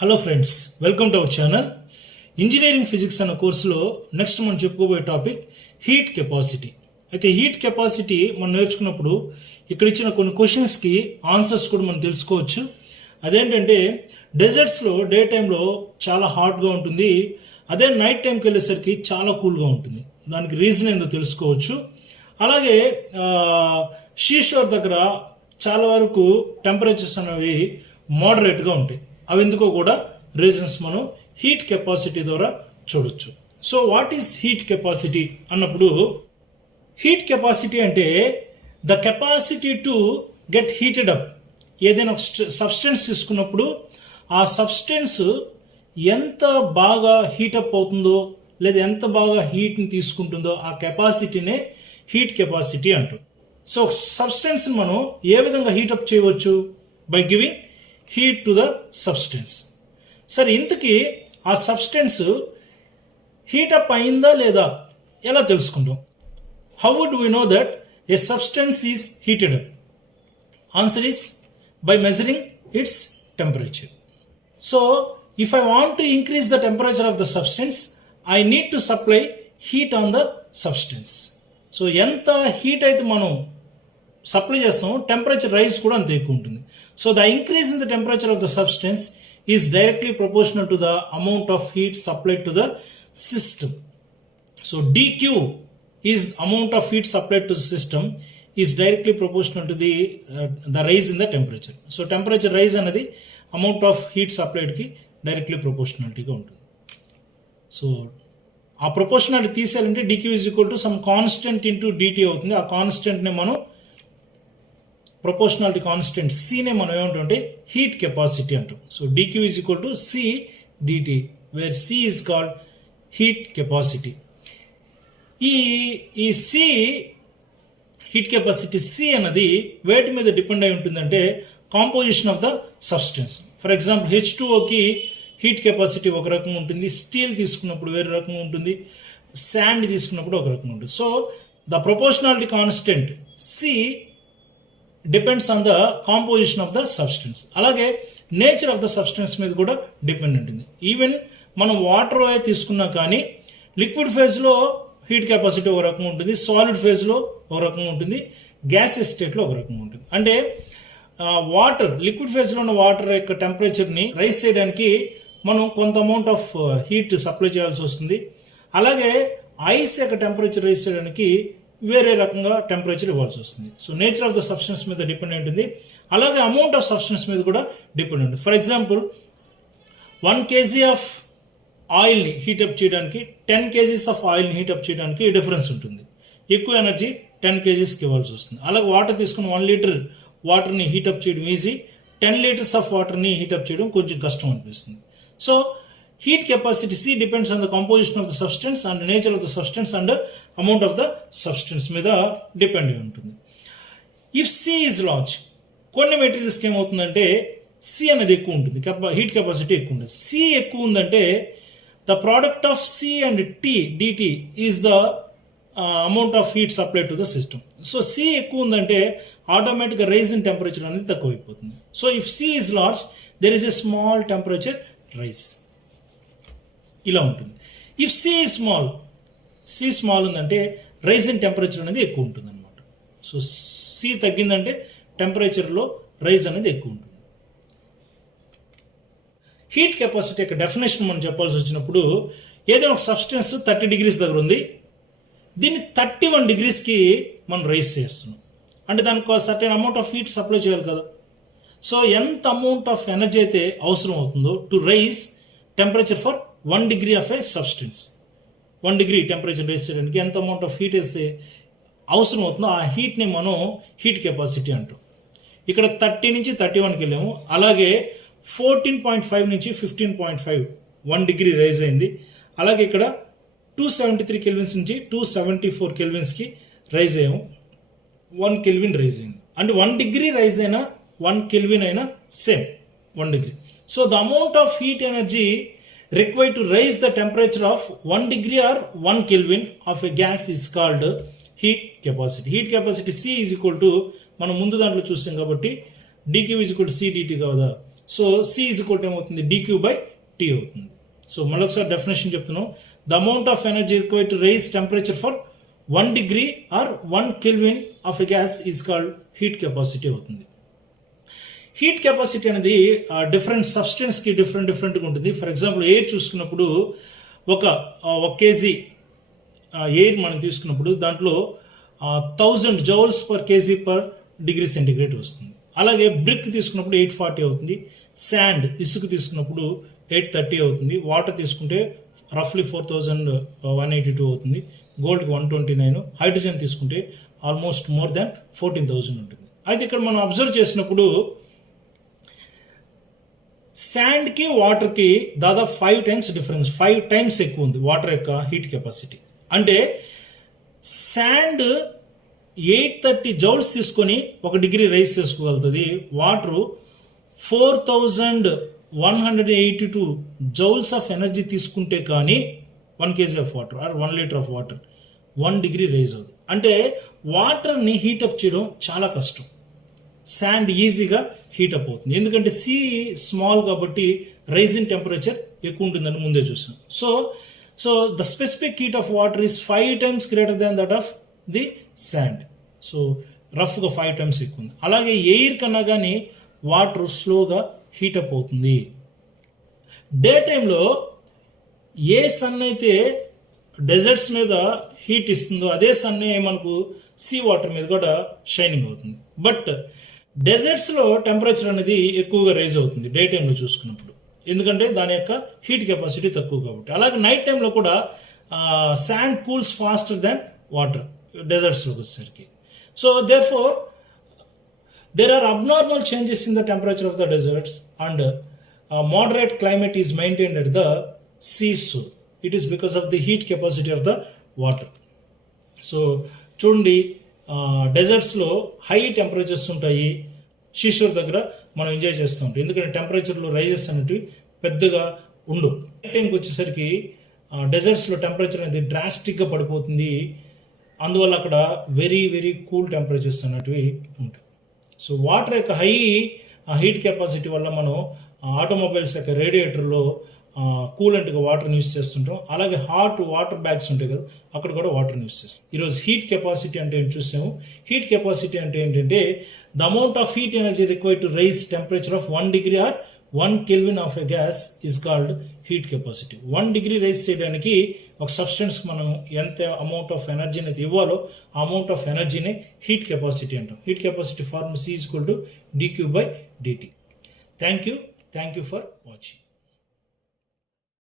Hello friends, welcome to our channel. Engineering physics అన్న కోర్సులో next మనం చెప్పుకోబోయే టాపిక్ హీట్ కెపాసిటీ. అయితే హీట్ కెపాసిటీ మనం నేర్చుకున్నప్పుడు ఇక్కడ ఇచ్చిన కొన్ని క్వశ్చన్స్కి ఆన్సర్స్ కూడా మనం తెలుసుకోవచ్చు. అదేంటంటే డెజర్ట్స్లో డే టైంలో చాలా హాట్గా ఉంటుంది, అదే నైట్ టైంకి వెళ్ళేసరికి చాలా కూల్గా ఉంటుంది. దానికి రీజన్ ఏందో తెలుసుకోవచ్చు. అలాగే షీషోర్ దగ్గర చాలా వరకు టెంపరేచర్స్ అనేవి మోడరేట్గా ఉంటాయి. అవి ఎందుకో కూడా రీజన్స్ మనం హీట్ కెపాసిటీ ద్వారా చూడొచ్చు. So what is heat capacity అన్నప్పుడు, హీట్ కెపాసిటీ అంటే the capacity to get heated up. ఏదైనా ఒక సబ్స్టెన్స్ తీసుకున్నప్పుడు ఆ సబ్స్టెన్స్ ఎంత బాగా హీటప్ అవుతుందో లేదా ఎంత బాగా హీట్ని తీసుకుంటుందో ఆ కెపాసిటీనే హీట్ కెపాసిటీ అంటారు. సో సబ్స్టెన్స్ని మనం ఏ విధంగా హీటప్ చేయవచ్చు? By giving heat to the substance. సరే, ఇంతకీ ఆ సబ్స్టెన్స్ హీటప్ అయిందా లేదా ఎలా తెలుసుకుంటాం? How would we know that a substance is heated up? Answer is by measuring its temperature. So if I want to increase the temperature of the substance, I need to supply heat on the substance. So ఎంత heat అయితే మనం supply చేస్తాం, temperature rise కూడా అంత ఎక్కువ ఉంటుంది. So the increase in the temperature of the substance is directly proportional to the amount of heat supplied to the system. So dQ is amount of heat supplied to the system is directly proportional to the rise in the temperature. So temperature rise అనేది amount of heat సప్లైడ్కి directly ప్రపోర్షనాలిటీగా ఉంటుంది. So ఆ proportionality తీసేయాలంటే dQ is equal to some constant into dt అవుతుంది. ఆ కాన్స్టెంట్ని మనం proportionality constant సినే మనం ఏమంటుంటే హీట్ కెపాసిటీ అంటాం. So dQ is equal to C dt, where C is called heat capacity. ఈ సి హీట్ కెపాసిటీ సి అన్నది వేటి మీద డిపెండ్ అయి ఉంటుందంటే composition of the substance. For example H2Oకి హీట్ కెపాసిటీ ఒక రకం ఉంటుంది, స్టీల్ తీసుకున్నప్పుడు వేరే రకం ఉంటుంది, శాండ్ తీసుకున్నప్పుడు ఒక రకం ఉంటుంది. So the proportionality constant see depends on the composition of the substance. అలాగే నేచర్ ఆఫ్ ద సబ్స్టెన్స్ మీద కూడా డిపెండ్ ఉంటుంది. ఈవెన్ మనం వాటర్ తీసుకున్నా కానీ లిక్విడ్ ఫేజ్లో హీట్ కెపాసిటీ ఒక రకం ఉంటుంది, సాలిడ్ ఫేజ్లో ఒక రకం ఉంటుంది, గ్యాసెస్ స్టేట్లో ఒక రకం ఉంటుంది. అంటే వాటర్ లిక్విడ్ ఫేజ్లో ఉన్న వాటర్ యొక్క టెంపరేచర్ని రైజ్ చేయడానికి మనం కొంత అమౌంట్ ఆఫ్ హీట్ సప్లై చేయాల్సి వస్తుంది. అలాగే ఐస్ యొక్క టెంపరేచర్ రైజ్ చేయడానికి వేరే రకంగా టెంపరేచర్ ఇవ్వాల్సి వస్తుంది. So nature of the substance మీద డిపెండ్ ఉంటుంది, అలాగే అమౌంట్ ఆఫ్ సబ్స్టెన్స్ మీద కూడా డిపెండ్ ఉంటుంది. ఫర్ ఎగ్జాంపుల్ 1 kg ఆఫ్ ఆయిల్ని హీటప్ చేయడానికి 10 kgs ఆఫ్ ఆయిల్ని హీటప్ చేయడానికి డిఫరెన్స్ ఉంటుంది. ఎక్కువ ఎనర్జీ 10 kgsకి ఇవ్వాల్సి వస్తుంది. అలాగే వాటర్ తీసుకుని 1 లీటర్ వాటర్ని హీటప్ చేయడం ఈజీ, 10 లీటర్స్ ఆఫ్ వాటర్ని హీటప్ చేయడం కొంచెం కష్టం అనిపిస్తుంది. So heat capacity C depends on the composition of the substance and nature of the substance and amount of the substance మీద డిపెండ్ అయి ఉంటుంది. ఇఫ్ C is large, కొన్ని మెటీరియల్స్కి ఏమవుతుందంటే C అనేది ఎక్కువ ఉంటుంది, హీట్ కెపాసిటీ ఎక్కువ ఉంటుంది. C ఎక్కువ ఉందంటే the product of C and T dt is the amount of heat supply to the system. So C ఎక్కువ ఉందంటే ఆటోమేటిక్గా రైజ్ ఇన్ టెంపరేచర్ అనేది తక్కువైపోతుంది. So if C is large, there is a small temperature rise. ఇలా ఉంటుంది. If C small ఉందంటే rise in temperature అనేది ఎక్కువ ఉంటుంది అనమాట. సో సి తగ్గిందంటే టెంపరేచర్లో రైజ్ అనేది ఎక్కువ ఉంటుంది. హీట్ కెపాసిటీ యొక్క డెఫినేషన్ మనం చెప్పాల్సి వచ్చినప్పుడు, ఏదైనా ఒక సబ్స్టెన్స్ 30 degrees దగ్గర ఉంది, దీన్ని 31 degreesకి మనం రైజ్ చేస్తున్నాం అంటే దానికి certain amount of heat supply చేయాలి కదా. సో ఎంత అమౌంట్ ఆఫ్ ఎనర్జీ అయితే అవసరం అవుతుందో to raise temperature for 1 degree of a substance, 1 degree temperature rise చేయడానికి ఎంత అమౌంట్ ఆఫ్ హీట్ అయితే అవసరం అవుతుందో ఆ హీట్ని మనం హీట్ కెపాసిటీ అంటాం. ఇక్కడ 30 నుంచి 31కి వెళ్ళాము. అలాగే 14.5 నుంచి 15.5 1 degree రైజ్ అయింది. అలాగే ఇక్కడ 273 kelvins నుంచి 274 kelvinsకి రైజ్ అయ్యాము. 1 kelvin రైజ్ అయింది. అంటే 1 degree రైజ్ అయినా 1 kelvin అయినా same 1 degree. So the amount of heat energy required to raise the temperature of 1 degree or 1 Kelvin of a gas is called heat capacity. Heat capacity C is equal to మనం ముందు దాంట్లో చూస్తాం కాబట్టి dQ is equal to C dt కదా. So C is equal to ఏమవుతుంది d Q by T అవుతుంది. సో మళ్ళొకసారి డెఫినేషన్ చెప్తున్నాం. The amount of energy required to raise temperature for 1 degree or 1 Kelvin of a gas is called heat capacity అవుతుంది. Heat capacity అనేది different సబ్స్టెన్స్కి డిఫరెంట్గా ఉంటుంది. ఫర్ ఎగ్జాంపుల్ ఎయిర్ చూసుకున్నప్పుడు ఒక కేజీ ఎయిర్ మనం తీసుకున్నప్పుడు దాంట్లో 1000 joules per kg per degree centigrade వస్తుంది. అలాగే బ్రిక్ తీసుకున్నప్పుడు 840 అవుతుంది. శాండ్ ఇసుక తీసుకున్నప్పుడు 830 అవుతుంది. వాటర్ తీసుకుంటే రఫ్లీ 4182 అవుతుంది. గోల్డ్కి 129. హైడ్రోజన్ తీసుకుంటే ఆల్మోస్ట్ మోర్ దాన్ 14,000 ఉంటుంది. అయితే ఇక్కడ మనం అబ్జర్వ్ చేసినప్పుడు శాండ్కి వాటర్కి దాదాపు 5 times డిఫరెన్స్, 5 times ఎక్కువ ఉంది వాటర్ యొక్క హీట్ కెపాసిటీ. అంటే శాండ్ 830 joules తీసుకొని 1 degree రైజ్ చేసుకోగలుగుతుంది. వాటరు 4182 joules ఆఫ్ ఎనర్జీ తీసుకుంటే కానీ 1 kg of water or 1 liter of water 1 degree rise అవుతుంది. అంటే వాటర్ని హీటప్ చేయడం చాలా కష్టం. శాండ్ ఈజీగా హీటప్ అవుతుంది. ఎందుకంటే సి స్మాల్ కాబట్టి రైజింగ్ టెంపరేచర్ ఎక్కువ ఉంటుందని ముందే చూసాం. So the specific heat of water is 5 times greater than that of the sand. So రఫ్గా 5 times ఎక్కువ ఉంది. అలాగే ఎయిర్ కన్నా కానీ వాటర్ స్లోగా హీటప్ అవుతుంది. డే టైంలో ఏ సన్ అయితే డెజర్ట్స్ మీద హీట్ ఇస్తుందో అదే సన్నే మనకు సీ వాటర్ మీద కూడా షైనింగ్ అవుతుంది. బట్ డెజర్ట్స్లో టెంపరేచర్ అనేది ఎక్కువగా రైజ్ అవుతుంది డే టైంలో చూసుకున్నప్పుడు, ఎందుకంటే దాని యొక్క హీట్ కెపాసిటీ తక్కువ కాబట్టి. అలాగే నైట్ టైంలో కూడా sand cools faster than water డెజర్ట్స్లోకి వచ్చేసరికి. So therefore there are abnormal changes in the temperature of the deserts and moderate climate is maintained at the seashore. It is because of the heat capacity of the water. So చూడండి, డెజర్ట్స్లో high temperatures ఉంటాయి. Seashore దగ్గర మనం enjoy చేస్తూ ఉంటాం, ఎందుకంటే టెంపరేచర్లో rises అనేటివి పెద్దగా ఉండవు. నైట్ టైంకి వచ్చేసరికి డెజర్ట్స్లో టెంపరేచర్ అనేది డ్రాస్టిక్గా పడిపోతుంది. అందువల్ల అక్కడ వెరీ వెరీ కూల్ టెంపరేచర్స్ అనేటివి ఉంటాయి. సో వాటర్ యొక్క హై హీట్ కెపాసిటీ వల్ల మనం ఆటోమొబైల్స్ యొక్క రేడియేటర్లో కూలెంట్గా వాటర్ని యూస్ చేస్తుంటాం. అలాగే హాట్ వాటర్ బ్యాగ్స్ ఉంటాయి కదా, అక్కడ కూడా వాటర్ని యూస్ చేస్తాం. ఈరోజు హీట్ కెపాసిటీ అంటే ఏంటి చూసాము. హీట్ కెపాసిటీ అంటే ఏంటంటే the amount of heat energy required to raise temperature of 1 degree or 1 Kelvin of a gas is called heat capacity. 1 degree rise చేయడానికి ఒక సబ్స్టెన్స్కి మనం ఎంత అమౌంట్ ఆఫ్ ఎనర్జీని అయితే ఇవ్వాలో ఆ అమౌంట్ ఆఫ్ ఎనర్జీని హీట్ కెపాసిటీ అంటాం. Heat capacity formula C is equal to dQ by dt. Thank you for watching.